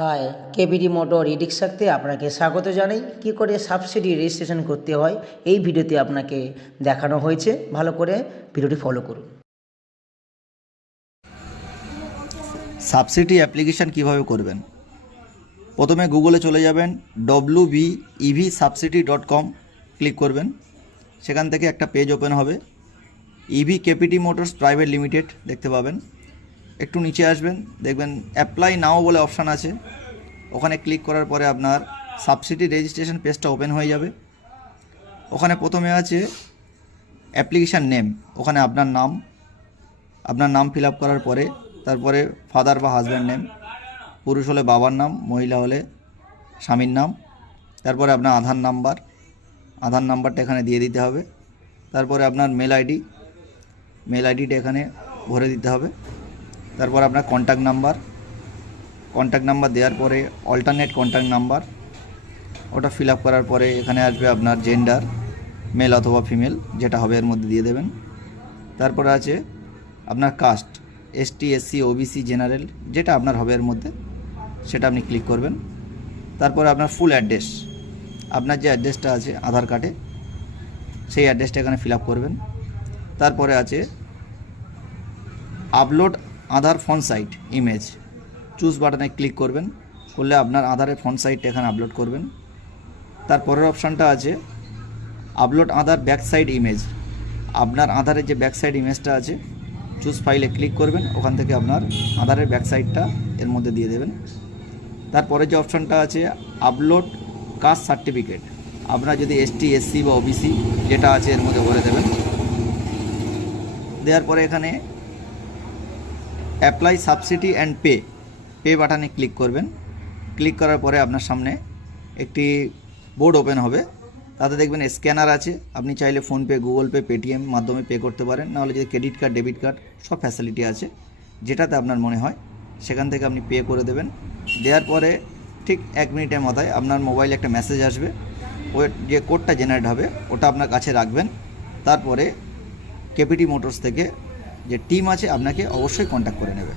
High, KBD motor ই রিক্সাতে আপনাকে স্বাগত জানাই। কী করে সাবসিডি রেজিস্ট্রেশন করতে হয় এই ভিডিওতে আপনাকে দেখানো হয়েছে। ভালো করে ভিডিওটি ফলো করুন। সাবসিডি অ্যাপ্লিকেশান কীভাবে করবেন? প্রথমে গুগলে চলে যাবেন, wbevsubsidy.com ক্লিক করবেন। সেখান থেকে একটা পেজ ওপেন হবে, EV KPT motors private limited দেখতে পাবেন। একটু নিচে আসবেন, দেখবেন অ্যাপ্লাই নাও বলে অপশান আছে। ওখানে ক্লিক করার পরে আপনার সাবসিডি রেজিস্ট্রেশন পেজটা ওপেন হয়ে যাবে। ওখানে প্রথমে আছে অ্যাপ্লিকেশান নেম, ওখানে আপনার নাম ফিল আপ করার পরে তারপরে ফাদার বা হাজব্যান্ড নেম, পুরুষ হলে বাবার নাম, মহিলা হলে স্বামীর নাম, তারপরে আপনার আধার নাম্বারটা এখানে দিয়ে দিতে হবে। তারপরে আপনার মেল আইডিটা এখানে ভরে দিতে হবে। তারপর আপনার কন্ট্যাক্ট নাম্বার দেওয়ার পরে অল্টারনেট কন্ট্যাক্ট নাম্বার, ওটা ফিল আপ করার পরে এখানে আসবে আপনার জেন্ডার, মেল অথবা ফিমেল যেটা হবে এর মধ্যে দিয়ে দেবেন। তারপরে আছে আপনার caste, ST, SC, OBC, general যেটা আপনার হবে এর মধ্যে সেটা আপনি ক্লিক করবেন। তারপরে আপনার ফুল অ্যাড্রেস, আপনার যে অ্যাড্রেসটা আছে আধার কার্ডে সেই অ্যাড্রেসটা এখানে ফিল আপ করবেন। তারপরে আছে আপলোড আধার ফন্ট সাইট ইমেজ, চুজ বাটনে ক্লিক করবেন, করলে আপনার আধারের ফন্ট সাইটটা এখানে আপলোড করবেন। তারপরের অপশানটা আছে আপলোড আধার ব্যাক সাইড ইমেজ, আপনার আধারের যে ব্যাক সাইড ইমেজটা আছে চুজ ফাইলে ক্লিক করবেন, ওখান থেকে আপনার আধারের ব্যাক সাইডটা এর মধ্যে দিয়ে দেবেন। তারপরে যে অপশানটা আছে আপলোড কাস্ট সার্টিফিকেট, আপনার যদি এসটি, এসসি বা ওবিসি যেটা আছে এর মধ্যে ভরে দেবেন। দেওয়ার পরে এখানে অ্যাপ্লাই সাবসিডি অ্যান্ড পে বাটনে ক্লিক করবেন। ক্লিক করার পরে আপনার সামনে একটি বোর্ড ওপেন হবে, তাতে দেখবেন স্ক্যানার আছে, আপনি চাইলে ফোনপে, গুগল পে, পেটিএম মাধ্যমে পে করতে পারেন, নাহলে যদি ক্রেডিট কার্ড, ডেবিট কার্ড সব ফ্যাসিলিটি আছে, যেটাতে আপনার মনে হয় সেখান থেকে আপনি পে করে দেবেন। দেওয়ার পরে ঠিক 1 মিনিটের মাথায় আপনার মোবাইলে একটা মেসেজ আসবে, ওই যে কোডটা জেনারেট হবে ওটা আপনার কাছে রাখবেন। তারপরে কেপিটি মোটরস থেকে যে টিম আছে আপনাকে অবশ্যই কন্ট্যাক্ট করে নেবে।